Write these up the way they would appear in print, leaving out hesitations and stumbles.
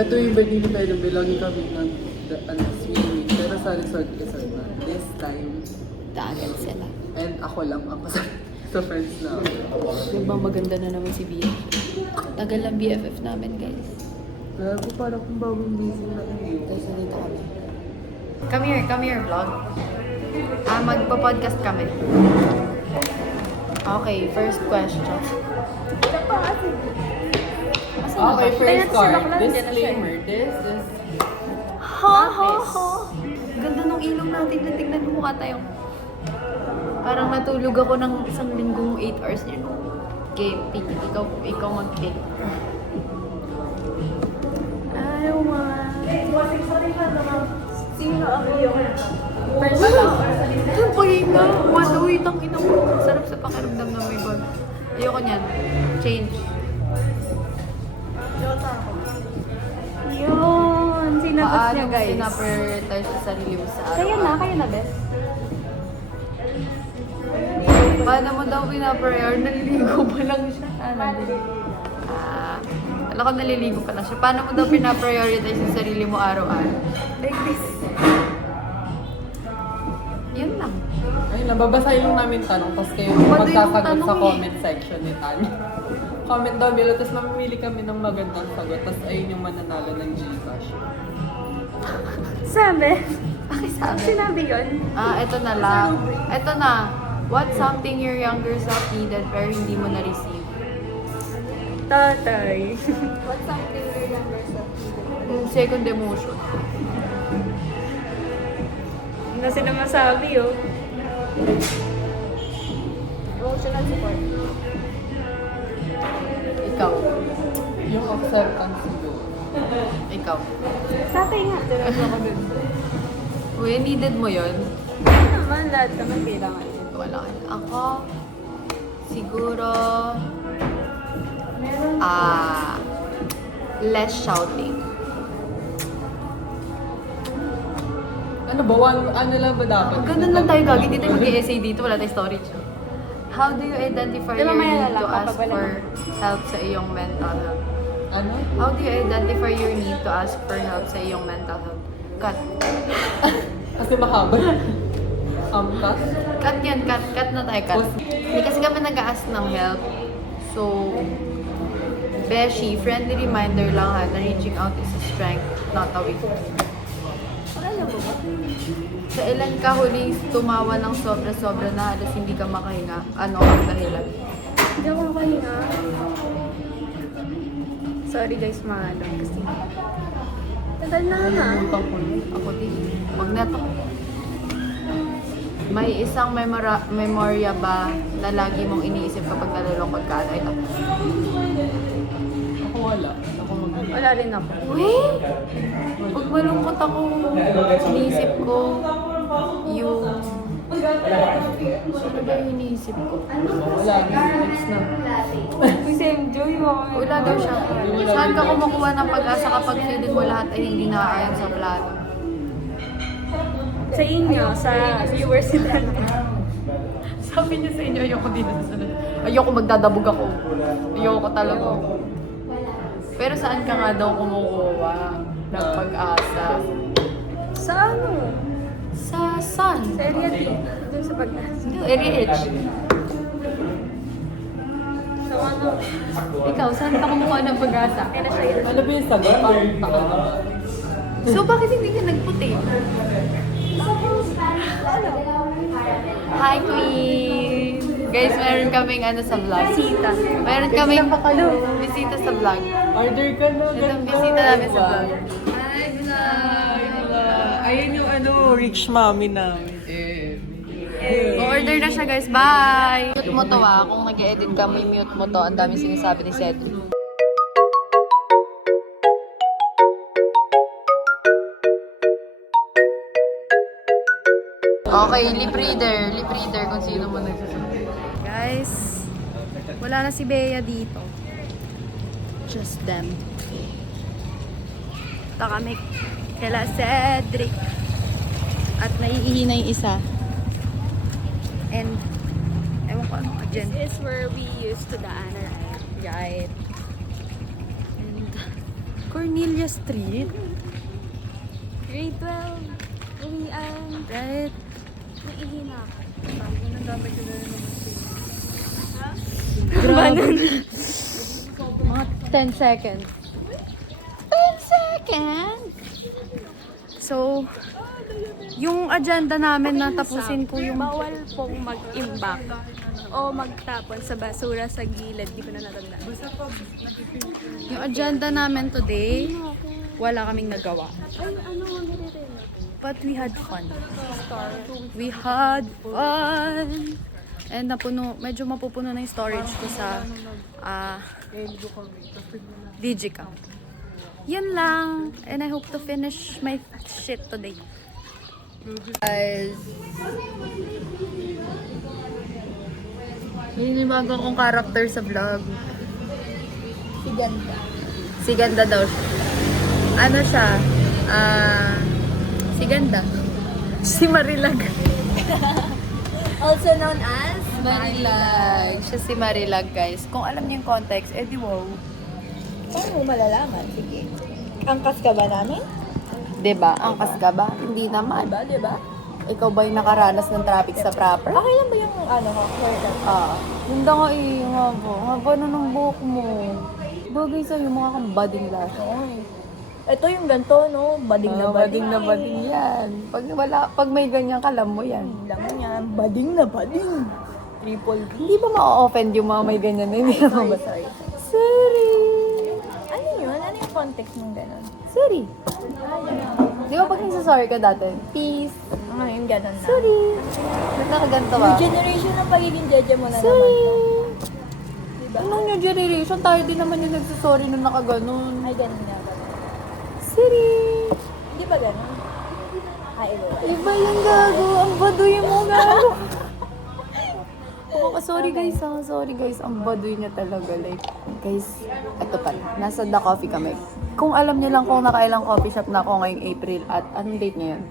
Ito yung birthday ni Bella, lagi kami swimming. Pero sa resort na. This time. Dagat sila. And ako lang ang kasama sa friends na. Diba maganda na naman si BFF? Tagal ang BFF namin, guys. Grabe, parang kung bagong busy na kayo. Guys, nandito kami. Come here, vlog. Magpa-podcast kami. Okay, first question. Okay, first card. Disclaimer. This is... Ha. Ganda nung ilong natin. Tingnan mo mukha tayong... Parang natulog ako ng isang linggong 8 hours yun. Okay, pick. Ikaw mag-pick. Ayaw ma. Sino ang iyong? First lang. Ang pahinga. Wait, ang ina mo. Sarap sa pakiramdam na may bag. Ayoko niyan. Change. Yun, sinagot niya Paano guys. pinaprioritize sa sarili mo sa araw? Kaya na best. Paano mo daw pinaprioritize? Naliligo pa lang siya. Alam ko naliligo pa lang siya. Paano mo daw pinaprioritize sa sarili mo araw-araw? Like this. Yun lang. Ay, nababasahin lang namin tanong, tapos kayo Ano yung magsasagot tanong sa eh? comment section ni Tanya. Comment down below, tapos mamimili kami ng magandang sagot, tapos ayun yung mananalo ng Gcash. Sabi? Pakisabi. Sinabi yun? Ito na lang. Ito na. What's something your younger self needed pero hindi mo na-receive? Tatay. What's something your younger self needed? Second emotion. Ano sila masabi oh? Emotional support. Ikaw. Yung acceptance siguro. Ikaw. Sa akin nga. Diretso ako dun. Uy, needed mo yun? Ano naman, lahat naman kailangan yun. Wala ka. Ako, siguro, less shouting. Ano ba? Ano lang ba dapat? Ganun lang tayo gagi. Hindi tayo mag-essay dito. Wala tayong storage. How do you identify Di ba your may need alam to kapag ask wala for na? help sa iyong mental health? Ano? How do you identify your need to ask for help sa iyong mental health? Cut. Kasi mahaba. Cut? Cut yan. Cut na tayo. Cut. Hindi kasi kami nag-ask ng help. So, Beshi, friendly reminder lang ha, na reaching out is a strength, not a weakness. Alam mo ba? Sa ilan ka huling tumawa ng sobra-sobra na halos hindi ka makahinga? Ano ang dahilan? Hindi ako makahinga. Sorry guys, mahalo. Kasi tagal na nga. Utang ko yun. Ako din. Wag na to. May isang memorya ba na lagi mong iniisip kapag nalulungkot ka? Ay, ito. Ako wala. Ako mag- Wala rin ako. Wait! Pag malungkot ako, iniisip ko yung... Ano ba yung iniisip ko? Wala. Next na. Kasi enjoy mo. Wala daw siya. Saan ka kumukuha ng pag-asa kapag feeling mo lahat ay hindi naaayon sa plano? Sa inyo, sa viewers nila. Sabi niya sa inyo, ayoko din sa sunod. Ayoko magdadabog ako. Ayoko talaga. Pero saan ka nga daw kumukuha ng pag-asa? Sa ano? Sa sun. Sa area T. Doon sa pag-asa. Hindi, area H. Sa ano? Ikaw, saan ka kumukuha ng pag-asa? Kaya na siya yun. Ano ba yung sagot? Parang taka naman. So, bakit hindi ka nagputi? Hi, Queen! Guys, meron kaming ano sa vlog. Bisita. Meron kaming bisita sa vlog. Order ka na. Ito ang bisita namin sa vlog. Hi, vlog! Ayun yung ano, rich mommy namin. Order na siya, guys. Bye! Mute mo to kung nag-edit ka, may mute mo to. Ang daming sinasabi ni Cedric. Okay, lip reader. Lip reader kung sino mo nagsasabi. Guys, wala na si Bea dito. Just them. Ito kami kila Cedric. At naiihi na yung isa. And, ewan ko ano, agent. This is where we used to daan, right? Right. And, Cornelia Street. Grade 12. Right? Naihina ako. Grabe. Mga 10 seconds. 10 seconds! So, yung agenda namin na tapusin ko yung... Bawal pong mag-imbak o magtapon sa basura sa gilid. Di ko na natandaan. Yung agenda namin today, wala kaming nagawa. Ay, ano ang ganito? But we had fun. Star. We had fun! And medyo mapupuno na yung storage ko sa Digicam. Yan lang. And I hope to finish my shit today. Guys. Ninibago akong character sa vlog. Si Ganda. Si Ganda daw siya. Ano siya? Si Ganda. Si Marilag. Also known as Marilag. Siya si Marilag, guys. Kung alam niyo yung context, edi wow. Paano mo malalaman? Sige. Angkas ka ba namin? Diba? Angkas ka ba? Hindi naman. Diba? Ikaw ba yung nakaranas ng traffic sa proper? Okay lang ba yung ano ko? Haircut? Hindi nga eh. Haba na ng buhok mo. Bagay sa'yo, mga kang bading lash. Ito yung ganito, no? Bading na bading. bading na bading yan. Pag may ganyan, kalam mo yan. Lang yan. Bading na bading. Triple B. Hindi ba ma-offend yung mga may ganyan na hindi naman ba? Sorry. Sorry. Ano yun? Ano yung context ng ganun? Sorry. Di ba pag nagsasorry ka dati? Peace. Yung ganun na. Sorry. Ba't nakaganto ka? New generation ng pagiging jeje mo na Sorry. naman. Diba? Anong new generation? Tayo din naman yung nagsasorry nung nakaganon. Ay, ganun nga. Sorry. Di ba ganun? Ay, Iba yung gago. Ang baduy mo, gago. Sorry guys ha. Sorry guys. Ang baduy niya talaga. Like, guys, ito pala. Nasa The Coffee kami. Kung alam niyo lang kung nakailang coffee shop na ako ngayong April at anong date ngayon?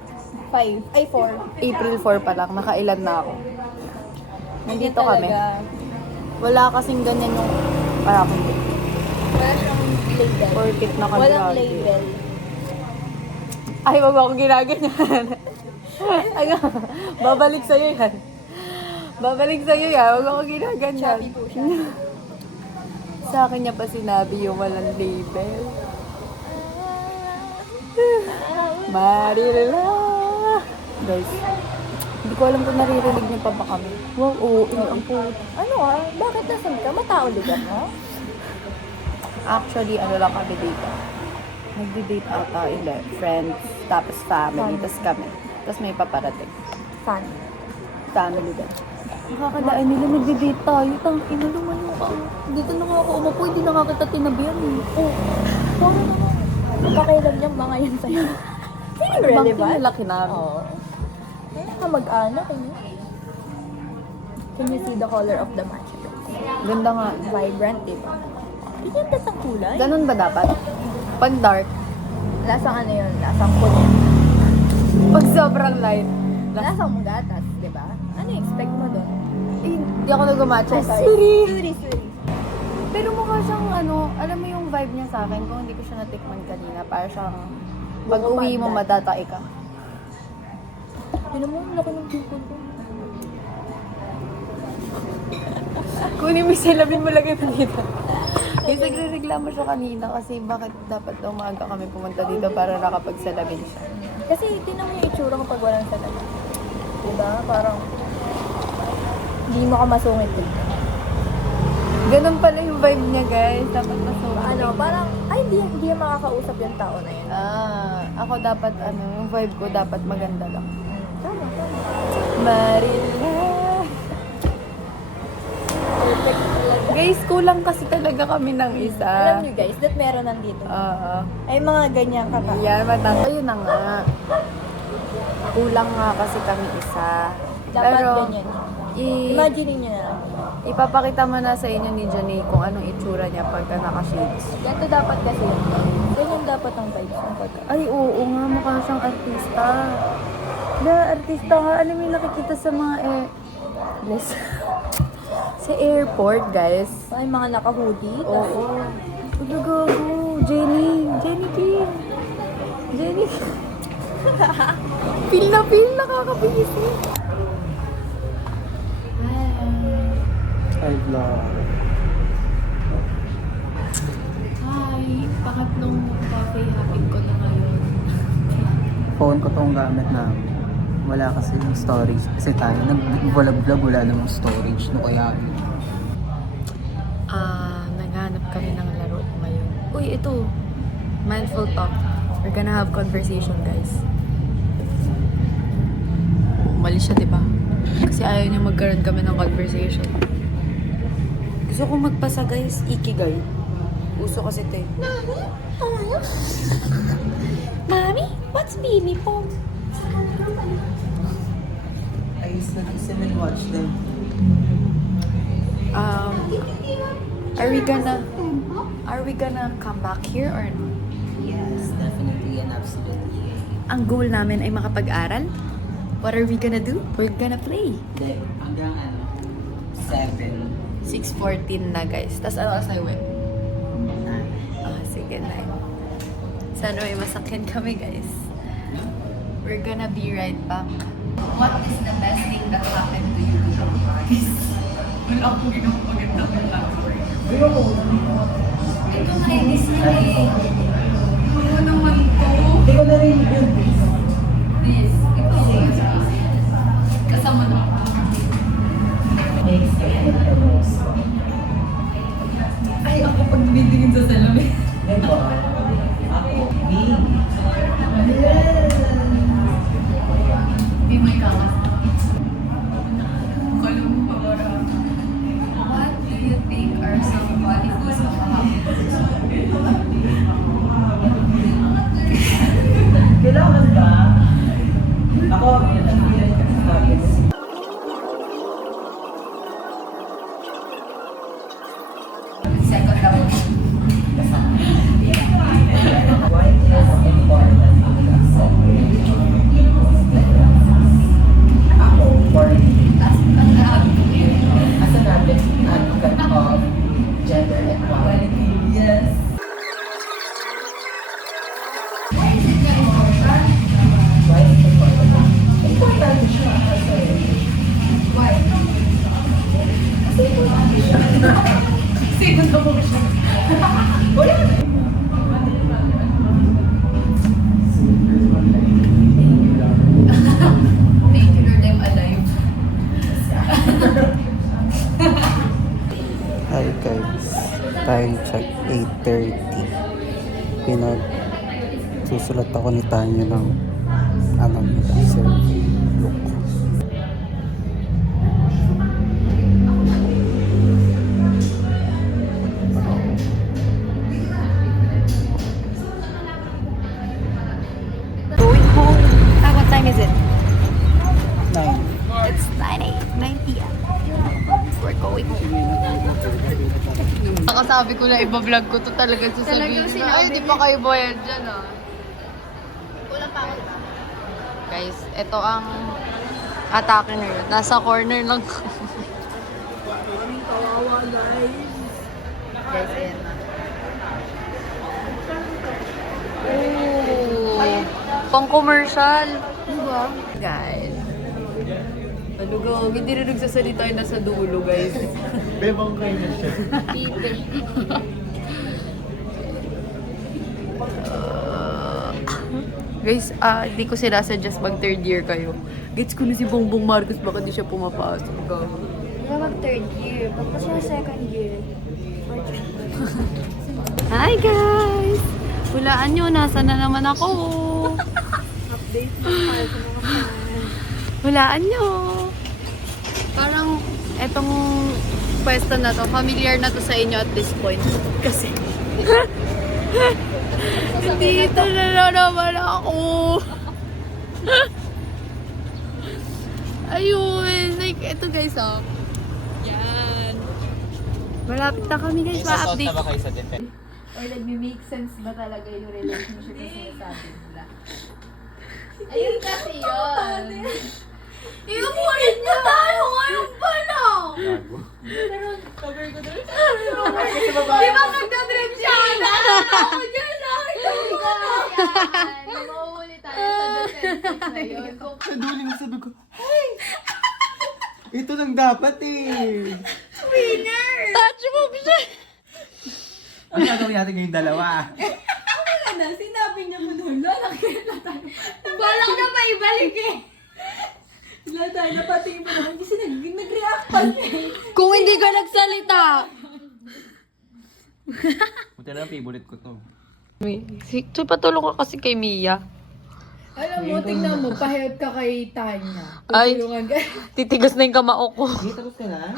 5. Ay, 4. April 4 pa lang. Nakailan na ako. Nandito kami. Wala kasing ganyan yung... Para akong date. Wala siyang label. Porkit Walang nakagrabe. label. Ay, wag ako ginaganyan. Ano? Babalik sa'yo yan. Babalik sa'yo yan. Wag ako ginaganyan. Chubby po siya. Sa akin niya pa sinabi yung walang label. Marila. Guys, hindi ko alam kung naririnig niyo pa ba kami. Wow, oo. Ang puto. Ano bakit nasan ka? Matao lugar mo? Actually, ano lang kami dito. Nagdi-date ata, friends, tapos family, tapos kami. Tapos may paparating. Fun. Family din. Nakakadaan nila, nagdi-date tayo. Ina, lumayo ka. Dito na nga ako umupo, hindi na nga kita tinabihan eh. Oh, paano naman? Pakailan niyang mga yan sa'yo. Hindi relevant. Laki namin. Oo. Kaya ka mag-anak, Can you see the color of the match? Ganda nga. Vibrant, diba? Ganyan tas ang kulay. Ganun ba dapat? Pag dark, Lasang ano yun? Lasang puno. pag sobrang light. Lasang gatas, diba? Ano expect mo doon? Eh, hindi ako nag-matcha. Sorry. Pero mukha siyang alam mo yung vibe niya sa akin, kung hindi ko siya natikman kanina, para siyang pag uwi mo matatay ka. Tinan mo, ang laki ng pupil ko. Kunin mo yung salamin mo lagay pa dito. Kasi nagre-reklamo siya kanina kasi bakit dapat daw maaga kami pumunta dito para nakapagsalamin siya. Kasi tinan mo yung itsura kapag walang salamin. Diba? Parang hindi mo ka masungit dito. Ganun pala yung vibe niya, guys. Dapat masungit. Ano, parang, ay, hindi makakausap yung tao na yun. Ako dapat, yung vibe ko dapat maganda lang. Tama. Marila. Perfect talaga. Guys, kulang kasi talaga kami ng isa. Alam nyo guys, that meron nandito. Ay, mga ganyan kaka. Yan, ayun na nga. Kulang nga kasi kami isa. Dapat Pero, ganyan. Imagine nyo na lang. ipapakita mo na sa inyo ni Janay kung anong itsura niya pagka naka-shades. Ganito dapat kasi yun. Ganyan dapat ang vibes ng pagka. Ay, oo nga, mukha siyang artista. Artista nga. Alam mo yung nakikita sa mga bless. Sa airport, guys. Ay, mga naka-hoodie. Oo. Gago. Jenny Feel na nakakabigising. Hi, vlog. Hi, pangatlong coffee habit ko na ngayon. Phone ko tong gamit namin. Wala kasi yung storage. Kasi tayo, nag-vlog-vlog, wala namang storage. No kaya yun. Naghanap kami ng laro ngayon. Uy, ito. Mindful talk. We're gonna have conversation, guys. Mali siya, diba? Kasi ayaw niya magkaroon kami ng conversation. Gusto ko magpasa, guys. Ikigai. Uso kasi ito eh. Mommy, what's baby po? I used to listen and watch them. Are we gonna come back here or no? Yes, definitely and absolutely. Ang goal namin ay makapag-aral. What are we gonna do? We're gonna play. Hindi, hanggang 7. 6:14 na, guys. Tapos ano oras na uwi? Sige na. Sana may masakyan kami, guys. We're gonna be right back. What is the best thing that happened to you? Wala akong ginawang magandang elaborate. Ito na inis na eh. Ano naman to? Hindi ko narinig yun. This. Ito. Kasama na. Ay, ako pag tumitingin sa salamin. Diba? Ako, me. Hindi may kawas. Kala mo pa ba? What do you think are some qualities of a happy person? Kailangan ba? Ako, nag-feeling ka sa akin. Second round. Why is important? Ako, for as an advocate of gender equality. Yes. Why is it important? Important siya kasi. Why? Kasi important siya. Sino na mo siya? Wala. Making them alive. Hi guys, time check 8:30. Susulat ako ni Tanya ng survey look. Going home. What time is it? 9. It's 9 p.m. We're going home. Nakasabi ko na iba-vlog ko to talaga sasabihin Talagang na, ay, sinabi di pa kayo bayad dyan ah. Guys, ito ang atake na yun. Nasa corner lang ko. Kawawa, guys. Guys, ayan na. Ooh, pang commercial. Diba? Guys. Ano gawag? Hindi rin nagsasalita yung nasa dulo, guys. Bebang kayo na siya. Peter. Guys, di ko sinasuggest mag third year kayo. Gets ko na si Bongbong Marcos, baka di siya pumapasok. Wala mag-third year. Pagkas na second year. Hi guys! Hulaan nyo, nasa na naman ako. Update na tayo sa mga fan. Hulaan nyo. Parang etong pwesto na to, familiar na to sa inyo at this point. Kasi dito na naman ako. Ayun, like ito guys oh. Yan. Malapit na kami guys, ma-update. kayo sa defense? Or nagme-make sense ba talaga yung relationship na sinasabi nila? Ayun kasi yun. Inupulit niya tayo ngayon pa lang! Cover ko doon. Di ba nagdadrip siya? Ako dyan lang! Mauhuli tayo sa Sa duling sabi ko, hey! Ito lang dapat eh. Touch mo siya! Ano gagawin natin ngayong dalawa? Balak na pa ibalik eh! Kung hindi ka nagsalita! Buti na favorite ko to. So, patulong ka kasi kay Mia. Alam mo, tingnan mo, pahirap ka kay Tanya. Ay. Tutulungan ka. Titigas na yung kamao ko. Hindi, tapos ka na?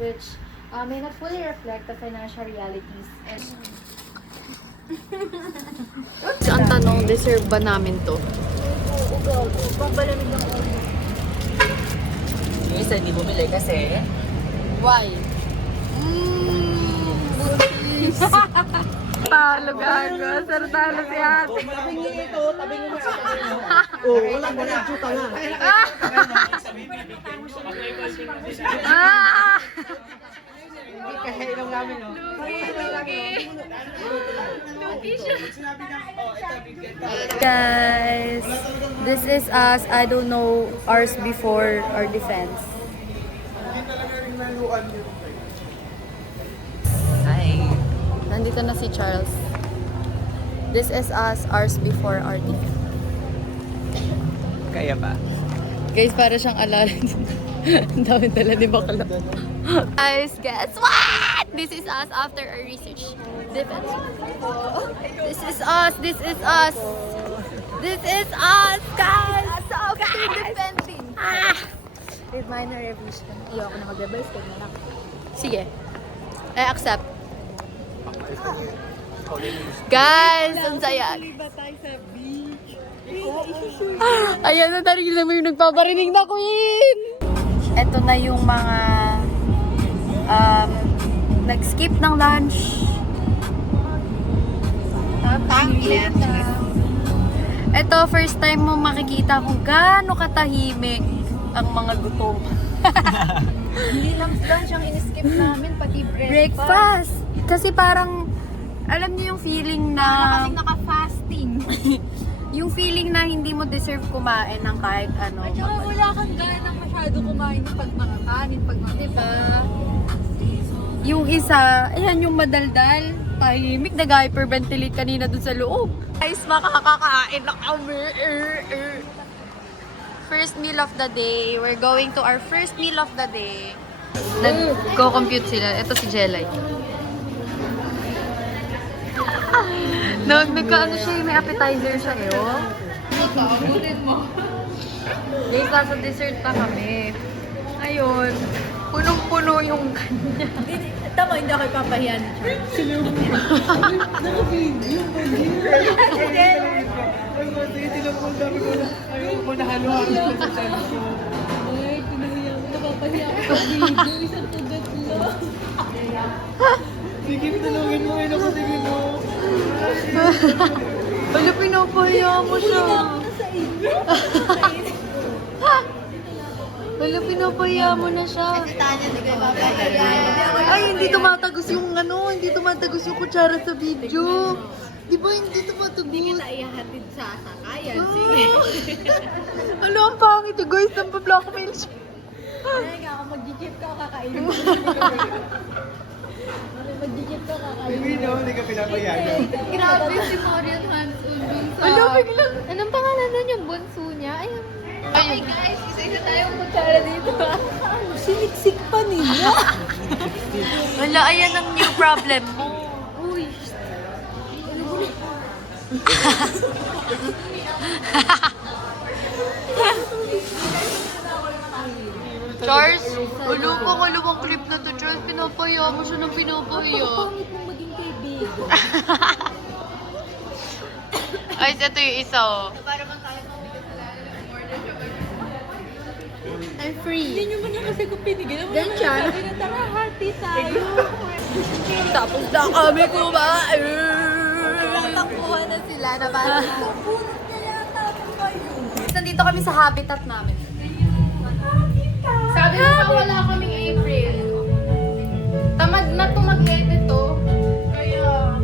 Which may not fully reflect the financial realities. And Ang tanong, deserve ba namin to? Yung isa hindi bumili kasi... Why? Talo gago. Sir, talo si ate. Tabing niyo ito, tabing niyo sa Oo, wala mo na chuta nga. Ah! Kasi ilong namin, no? Guys, this is us. I don't know ours before our defense. Hi. Nandito na si Charles. This is us, ours before our defense. Kaya pa. Guys, para siyang alala. Ang dami dala ni Bakala. Guys, guess what? This is us after our research. Defense. This is us. This is us. This is us, guys. After defending. with minor revision. Ayoko na mag-revise, kaya na lang. Sige. I accept. Guys, ang saya. Ayan na, narinig mo yung nagpaparinig na queen. Ito na yung mga nag-skip ng lunch. Ito, first time mo makikita kung gaano katahimik ang mga gutom. Hindi lang siyang in-skip namin, pati Breakfast! Kasi parang, alam niyo yung feeling na... Kasing naka-fasting. yung feeling na hindi mo deserve kumain ng kahit ano. At saka wala kang gana masyado kumain ng pag makakanin, pag Diba? Yung isa, ayan yung madaldal. Tahimik, nag-hyperventilate kanina dun sa loob. Guys, makakakain na kami. First meal of the day. We're going to our first meal of the day. Nag-co-compute sila. Ito si Jelay. Nagkaano siya, may appetizer siya eh, oh. Guys, nasa dessert na kami. Ayun, punong-puno yung kanya. Tama, hindi ako ipapahiyan. Sige, tulungin mo yun ako, sige mo. Wala, pinapahiya mo siya. Wala, pinapahiya mo na siya. Ay, hindi tumatagos yung ano, hindi tumatagos yung kutsara sa video. Di ba hindi tumatagos? Hindi kita Ihatid sa sakayan. Ano ang pangit yung guys, nang pa-blackmail siya. Ay, kaka mag-jeep ka, kakainin. Mag-jeep ka, kakainin. Hindi no, hindi ka pinapayagan. Grabe si Marian Hanson dun sa... Ano, biglang... Anong pangalan nun yung bunso niya? Ayun. Okay guys, isa-isa tayong kutsara dito. Siniksik pa nila. Wala, ayan ang new problem mo. Uy. Charles, ulo ko kalawang clip na to, Charles. Pinapahiya mo siya ng pinapahiya. Pangit mong maging kaibigan. Ay, ito yung isa, oh. I'm free. Hindi nyo ba niya kasi kung pinigyan? Yan siya. Sabi na tara, hearty tayo. Tapos na kami kumain. Nakakuha na sila na ba? Nandito kami sa habitat namin. Sa Grabe na wala kaming April. Tamad na to mag-edit to. Kaya...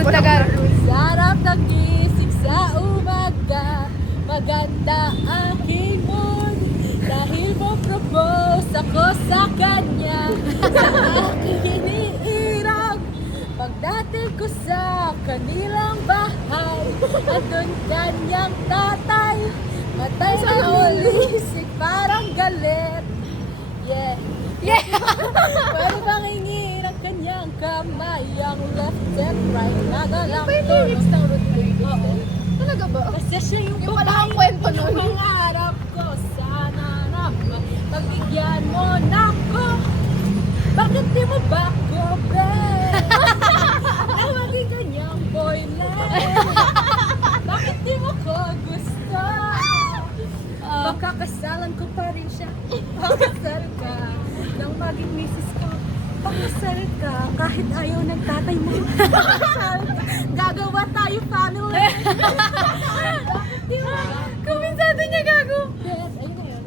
Ruth Tagar. Sarap ng gising sa umaga, maganda aking mood. Dahil mo propose ako sa kanya, sa aking iniirag. Pagdating ko sa kanilang bahay, andun kanyang tatay, matay na ulisik, parang galit. Yeah. Pwede bang hingin ang kanyang kamay, ang left and right, nagalang May lyrics ng Ruth Tagar. Oo. Talaga ba? Kasi siya yung Yung pala ang kwento ng nun. pangarap ko. Sana na pagbigyan mo na ako. Bakit di mo ba ako, babe? Na maging kanyang boyland. Bakit di mo ko gusto? Pagkakasalan ko pa rin siya. Pakasal ka nang maging misis ko. Pakasal ka kahit ayaw ng tatay mo. Pakasal ka. Gagawa tayo family. Kuminsado niya gago. Yes, ayun na yun.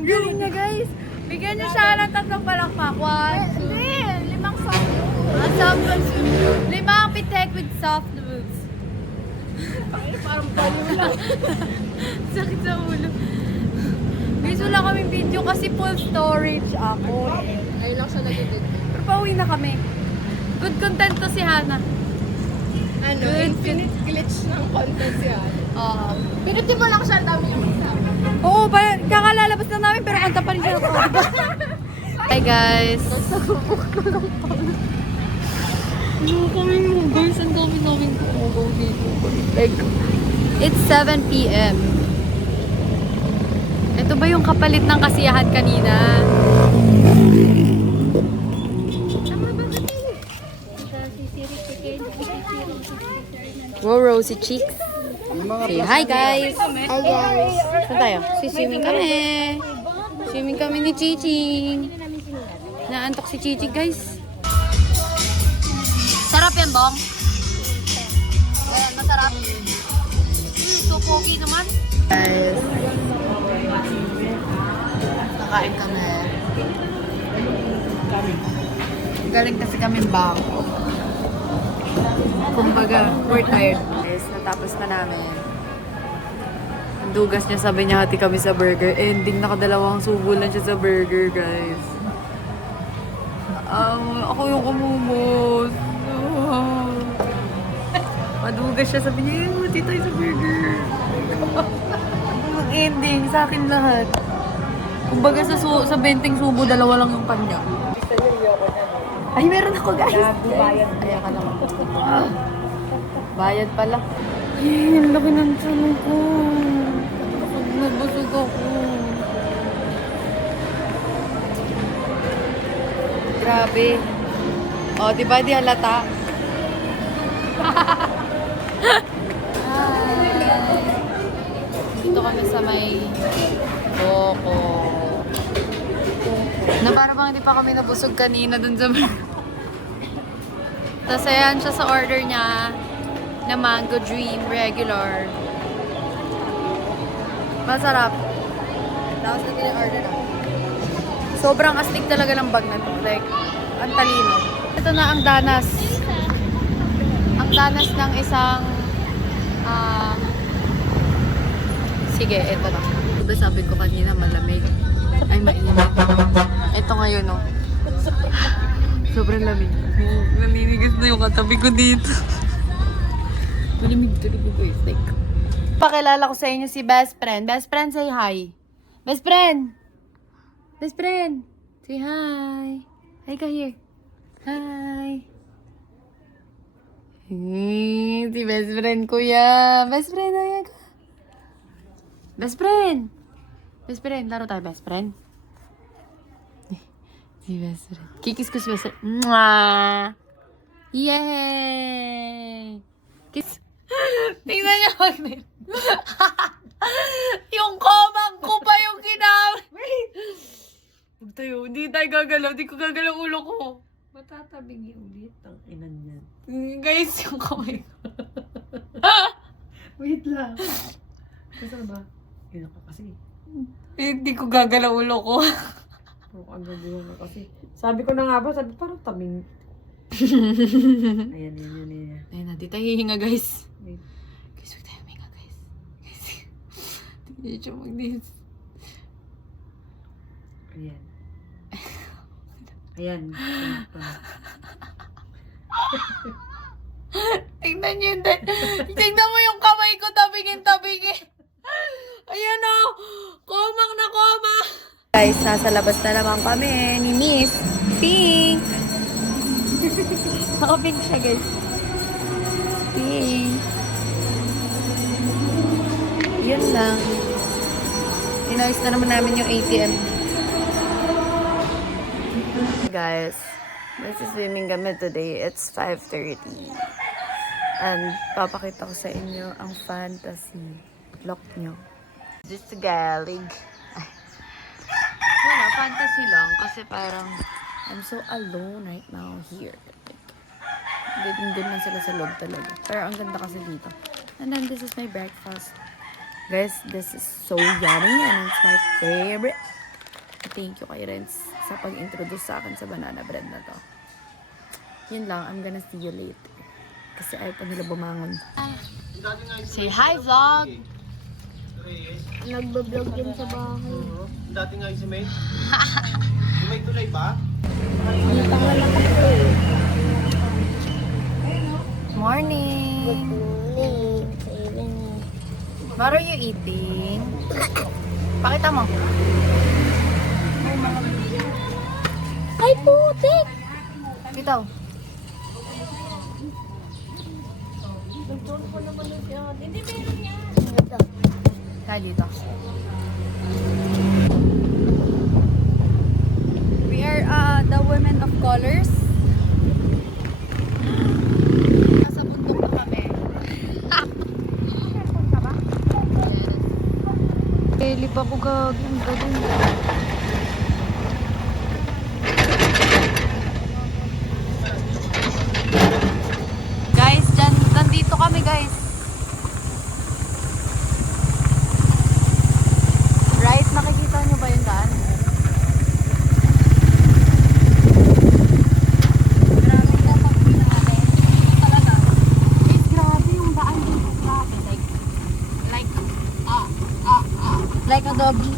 Ang galing niya, guys. Bigyan niyo siya ng 3 palakpak. 1, 2, 5 soft moves. 5 pitek with soft moves. Parang baliw lang. Sakit sa ulo. Guys, wala kaming video kasi full storage ako. Ayun lang siya nag-edit. Pero pauwi na kami. Good content to si Hana. Ano? Good. Infinite glitch ng content siya. Oo. Pinutin mo lang siya, ang dami yung isa. Oo, kakalalabas na namin pero kanta pa rin siya ako. Hi guys. Ano kami mo guys? Ang dami namin kumabaw dito. Like, it's 7 p.m. Ito ba yung kapalit ng kasiyahan kanina? Wow, Rosy Cheeks. Say hi guys! Hi guys! Saan tayo? Swimming kami! Swimming kami ni Chiching. Naantok si Chiching guys. Sarap yan, Bong? Ayan, masarap. So pogi naman. Guys. Nakain kami. Galing kasi kami bangko. Kumbaga, we're tired. Guys, natapos na namin. Ang dugas niya, sabi niya hati kami sa burger. Ending, nakadalawang subo lang siya sa burger, guys. Ako yung umubos. Madugas siya, sabi niya, hati tayo sa burger. Ang ending, sa akin lahat. Kumbaga sa 20 subo, 2 lang yung kanya. Ay, meron ako, guys. Bayad. Ay, akala ko. Bayad pala. Ay, ang laki ng tiyan ko. Nagbusog ako. Grabe. O, di ba di halata? Dito kami sa may Boko. Na parang bang hindi pa kami nabusog kanina dun sa Tapos ayan siya sa order niya na Mango Dream regular. Masarap. Tapos ito yung order na. Sobrang astig talaga ng bag na to. Like, ang talino. Ito na ang danas. Ang danas ng isang sige, ito na. Diba sabi ko kanina malamig? Ay, mainit. Ito ngayon, oh. Sobrang lamig. Naninigas na yung katabi ko dito. Malamig talaga guys. Like, pakilala ko sa inyo si best friend. Best friend, say hi. Best friend! Best friend! Say hi. Hi ka here. Hi. Si best friend ko yan. Best friend, ayan ka. Best friend! Best friend, laro tayo, best friend. Si best friend. Kikis ko si best friend. Mwah! Yay! Kiss. Tingnan niyo magnet. Yung komang ko pa yung ginamit. Huwag tayo, hindi tayo gagalaw. Hindi ko gagalaw ulo ko. Matatabing yung ulit ang inan niyan. Guys, yung kamay ko. Wait lang. Basta ba? Yun ako kasi. Hindi ko gagalaw ulo ko. Oh, ang gagawin mo kasi. Sabi ko na nga ba, sabi parang tabing. Ayan. Ayun na, di tayo hihinga guys. Wait. Guys, huwag tayo hihinga guys. Guys, hindi siya mag-dance. Ayan. Ayan. Tingnan niyo yun. Tingnan mo yung kamay ko, tabingin. Ayan o. Komang na koma. Guys, nasa labas na naman kami ni Miss Pink. Naka-pink siya, guys. Pink. Yun lang. Inayos na naman namin yung ATM. Guys, this is swimming kami today. It's 5:30. And papakita ko sa inyo ang fantasy look nyo. Just galig. Wala, fantasy lang. Kasi parang, I'm so alone right now here. Like, din man sila sa loob talaga. Pero ang ganda kasi dito. And then, this is my breakfast. Guys, this is so yummy and it's my favorite. Thank you kay Renz sa pag-introduce sa akin sa banana bread na to. Yun lang, I'm gonna see you later. Kasi ayaw pa nila bumangon. Say hi, vlog! Nagbablog din sa bahay. Dati nga si May. May tulay ba? Morning! What are you eating? Pakita mo. Ay, putik! Bitaw. Kaya dito. We are the women of colors. Nasa bundok na kami. Lip ako gagi. Ang galing. Guys, nandito kami guys. Right? Nakikita nyo ba yung daan? Grabe na pag-pinali. Talaga. Guys, grabe yung daan dito. Grabe. Like Adobe.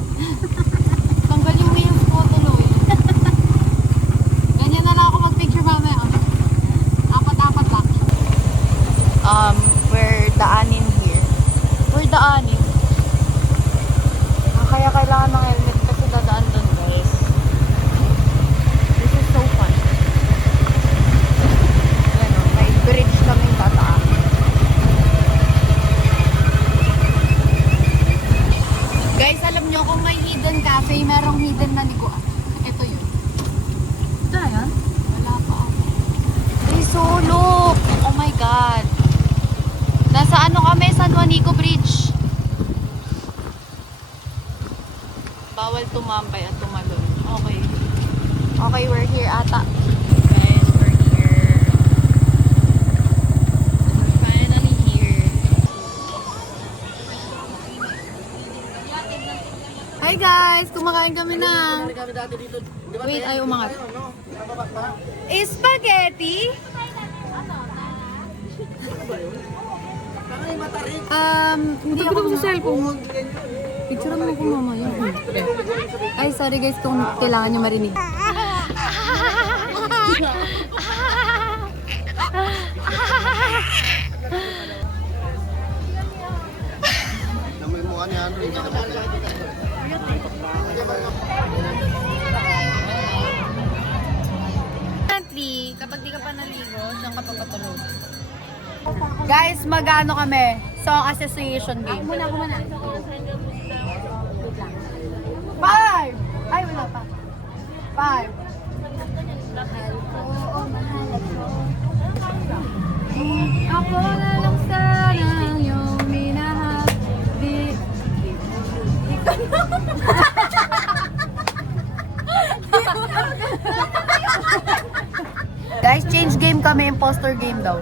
Tanggalin mo yung photo, Louie. Ganyan na lang ako mag-picture mamaya. Apat-apat lang. We're daanin here. We're daanin. Kaya kailangan ng helmet kasi dadaan dun, guys. This is so fun. Ano, may bridge kaming tataan. Guys, alam nyo kung may hidden cafe, merong hidden maniguan. Ito yun. Ito na yan? Wala pa ako. Risolok! Oh my God. Nasa ano kami? San Juanico Bridge. Bawal tumambay at tumalon. Okay. Okay, we're here ata. Guys, we're here. We're finally here. Hi guys! Kumakain kami ng... Wait, ay umangat. Spaghetti? Hindi ako sa cellphone. Picture mo ko mamaya. Ay, sorry guys kung kailangan nyo marinig. Namoy mo ka ni Andrew. Currently, kapag di ka pa naligo, saan ka pa patulog? Guys, mag-ano kami? Song association game. Muna. 5! Ay, wala pa. 5. Ako na lang sanang iyong minahal. Di ko Guys, change game kami. Imposter game daw.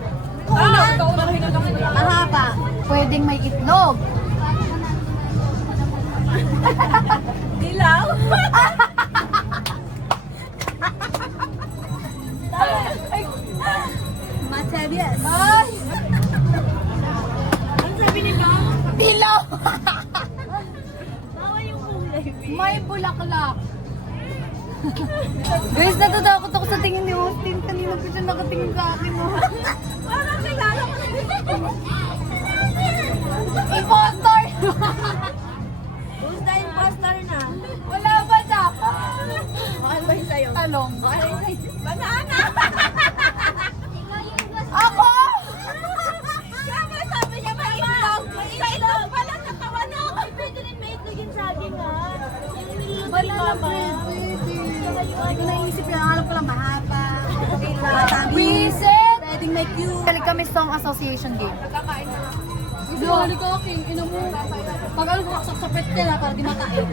Mahaba. Pwedeng may itlog. May bulaklak. Guys, natatakot ako sa tingin ni Austin. Kanina pa siya nakatingin sa akin. Oh. Parang kilala ko. Impostor! Who's the imposter na? Wala ba dapat? Ano ba yung sa'yo? Talong. Ano yung sa'yo? Banana! Ako! Kaya sabi niya may itlog. May itlog pala sa kawan na. Ay, pwede rin may itlog yung saging ha. Banana bread, pwede. Ito naisip niya, alam ko lang mahaba. Wisit! Pwedeng may cute. Balik kami Song Association game. Huli ko, King. Ina mo. Pag ano, kaksak sa pet nila para di makain.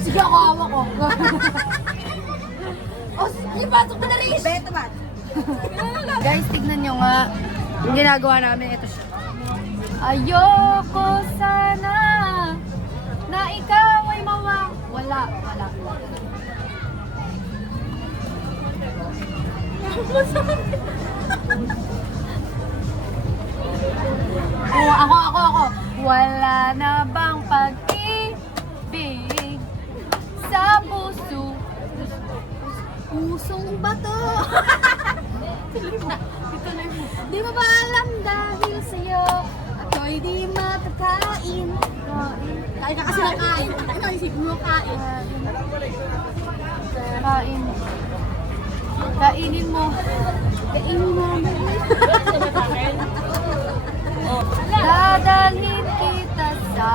Sige, ako awa ko. Oh, ipasok ko na rin! Beto ba? Guys, tignan nyo nga. Yung ginagawa namin, ito siya. Ayoko sana na ikaw ay wala. Oh, ako. Wala na bang pag-ibig sa puso? Pusong bato. Di mo ba alam dahil sa'yo ako'y di matakain. Kain ka kasi ng kain. Ano isip mo kain? Kain. Kainin mo. Kainin mo. Dadalhin kita sa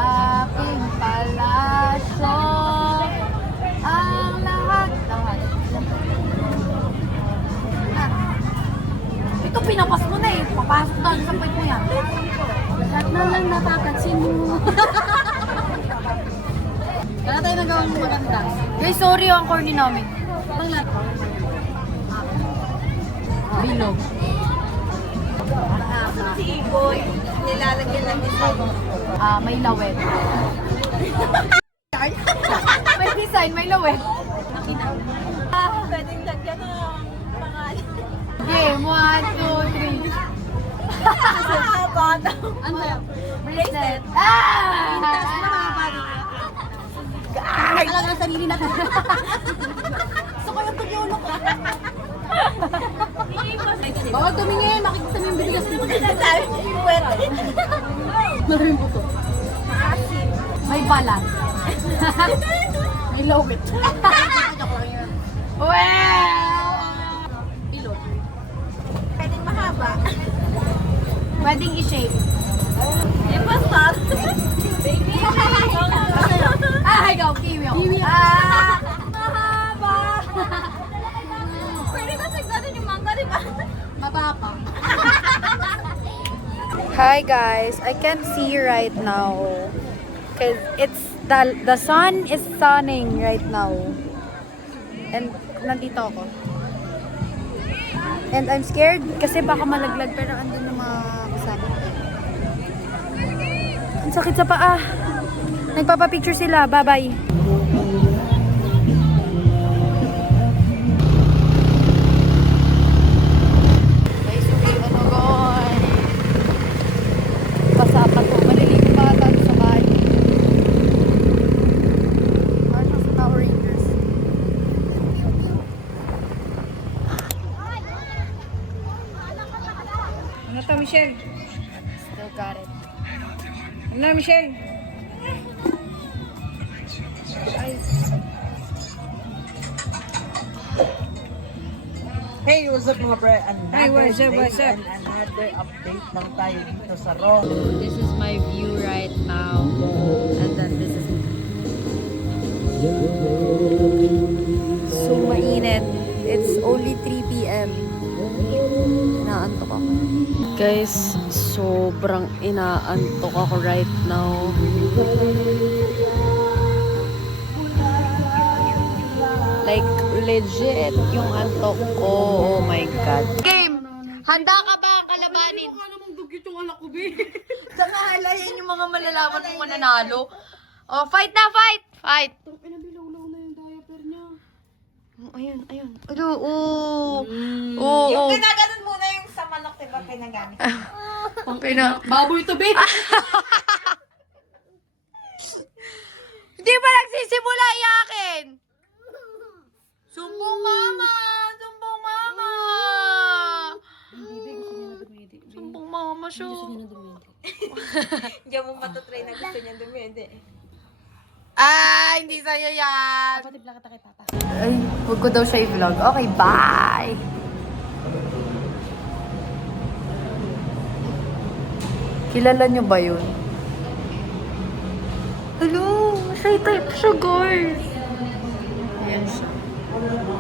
aking palasyo. Ang lahat. Ito pinapas mo na eh. Papasok tayo sa point mo yan. Lahat na lang napapansin mo. Kaya tayo nagawang maganda. Guys, sorry ang corny namin. Pang lahat. Bilog. Si Iboy, nilalagyan ng design. May lawet. May design, may lawet. Pwedeng lagyan ng pangalan. Game, 1, 2, 3. Bata. Ano yan? Bracelet. Ah! Pintas na mga bata. Alam ng sarili natin. So kayong tugyulo ko. Bawal tumingin, makikita mo yung bibigas nito. Sabi ko yung pwede. Maraming buto. May balat. May lawet. Well! Pilot. Pwedeng mahaba. Pwedeng i-shape. Yung basta. Baby. Ikaw, kiwi ako. Mahaba. Pwede ba sagdatin yung mangga, di ba? Mababa. Hi guys, I can't see right now because it's the sun is sunning right now. And nandito ako. And I'm scared kasi baka malaglag pero andun yung mga kasama. Ang sakit sa paa. Nagpapapicture sila. Bye-bye. Pasapat po. Maliligo pa ata sa bahay. Ano sa Power Rangers? Ano to, Michelle? Still got it. Ano, Michelle? Hey, what's up mga pre? Hey, what's up, what's up? And another update lang tayo dito sa Raw. This is my view right now. And then this is... So mainit. It's only 3 p.m. Inaantok ako. Guys, sobrang inaantok ako right now. Like, legit yung antok ko. Oh my God. Game! Handa ka ba kalabanin? Ano mong dugyot yung anak ko, be? Sa ngahala, yan yung mga malalaman kung mananalo. Oh, fight na, fight! Fight! Pinabilaw-law na yung diaper niya. Oh, ayun. Ano, oo. Oo. Ginaganon muna yung sa manok, diba? Baboy to be! Hindi pa nagsisimula iyakin! Sumbong mama! Sumbong mama! Sumbong mama siya. Hindi mo matatry na gusto niya dumede. Ah, hindi sa'yo yan. Ay, huwag ko daw siya i-vlog. Okay, bye! Kilala niyo ba yun? Hello! Shy type siya, guys! Ayan siya.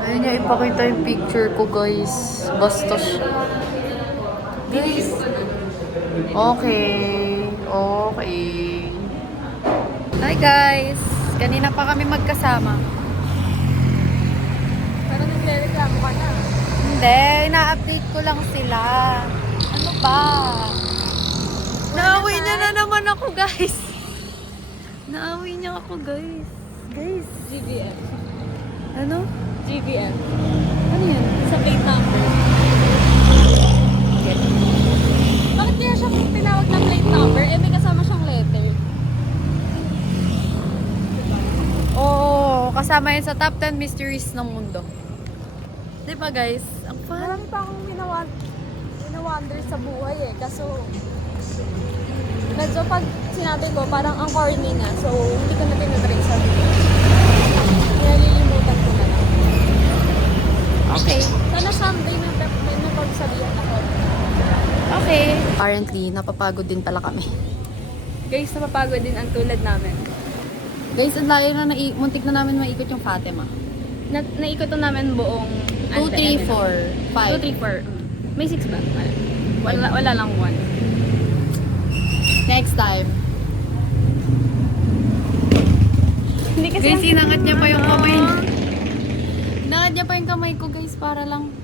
Ayaw niya ipakita yung picture ko, guys. Basta siya. Guys! Okay. Okay. Hi, guys! Kanina pa kami magkasama. Pero nagre-reklamo ka na. Hindi, ina-update ko lang sila. Ano ba? Naaway niya na naman ako, guys. Naaway niya ako, guys. Guys. GBM. Ano? GBM. Ano yan? Sa plate number. Bakit kaya siya tinawag na plate number? Eh, may kasama siyang letter. Oo, kasama yan sa top 10 mysteries ng mundo. Di ba, guys? Ang fun. Marami pa akong winawonder sa buhay eh. Kaso, medyo pag sinabi ko, parang ang corny na. So, hindi ko na tinatry sa buhay. Kaya lilimutan ko na lang. Okay. Sana someday may napagsabihan ako. Okay. Apparently, napapagod din pala kami. Guys, napapagod din ang tulad namin. Guys, ang layo na muntik na namin maikot yung Fatima. Naikot na namin buong 2, 3, 4, 5. 2, 3, 4. May 6 ba? Wala lang 1. Next time. Hindi kasi Guys, inangat niya pa yung kamay. Inangat niya pa yung kamay ko, guys, para lang